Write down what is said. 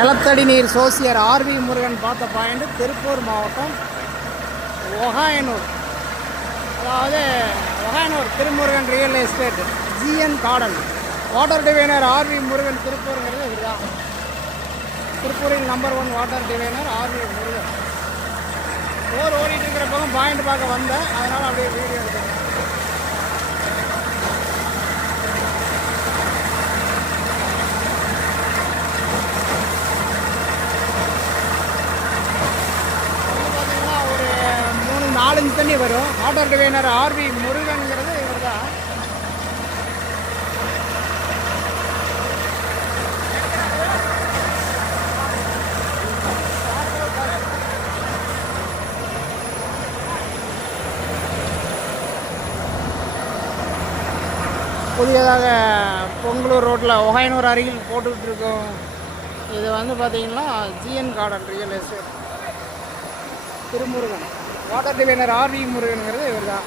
நிலத்தடி நீர் சோசியர் ஆர்வி முருகன் பார்த்த பாயிண்ட் திருப்பூர் மாவட்டம் ஒகாயனூர், அதாவது Okayanur Thirumurugan real estate GN garden. Water diviner RV Murugan திருப்பூருங்கிறது இதுதான். திருப்பூரில் number 1 water diviner RV Murugan. Bore ஓடிட்டு இருக்கிற பக்கம் பாயிண்ட் பார்க்க வந்தேன், அதனால் அப்படியே வீடியோ எடுத்தேன். பார்த்தீங்கன்னா ஒரு 3-4 தண்ணி வரும். வாட்டர் டிவைனர் ஆர்வி முருகன்கிறது இவர் தான். புதியதாக பொங்கலூர் ரோட்டில் ஒகாயனூர் அருகில் போட்டுக்கிட்டு இருக்கோம். இது வந்து பார்த்திங்கன்னா GN garden real estate Thirumurugan. Water diviner RV முருகனுங்கிறது இவர் தான்.